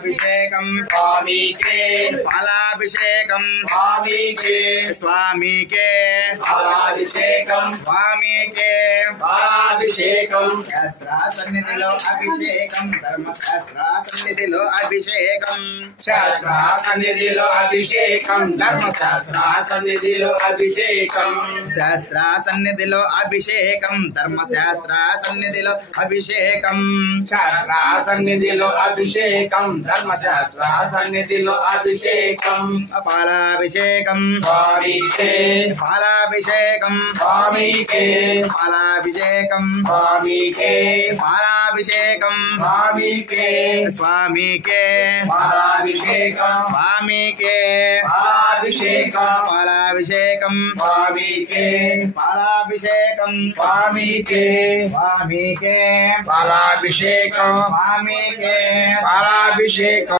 अभिषेकम स्वामी के फलाभिषेकम स्वामी के स्वामी के फलाभिषेकम स्वामी के फलाभिषेकम शास्त्र सन्निधिलो अभिषेकम धर्म शास्त्र सन्निधिलो अभिषेकम शास्त्र सन्निधिलो अभिषेकम धर्म शास्त्र सन्निधिलो अभिषेकम शास्त्र सन्निधिलो अभिषेकम धर्म शास्त्र सन्निधिलो अभिषेकम शास्त्र सन्निधिलो अभिषेकम धर्म शास्त्र सन्निधिलो अभिषेकम फलाभिषेकम स्वामी के फलाभिषेकम स्वामी के फलाभिषेकम स्वामी के फलाभिषेकम स्वामी के स्वामी के फलाभिषेकम स्वामी के फलाभिषेकम फलाभिषेकम स्वामी के फलाभिषेकम स्वामी के स्वामी के फलाभिषेकम स्वामी के फलाभिषेकम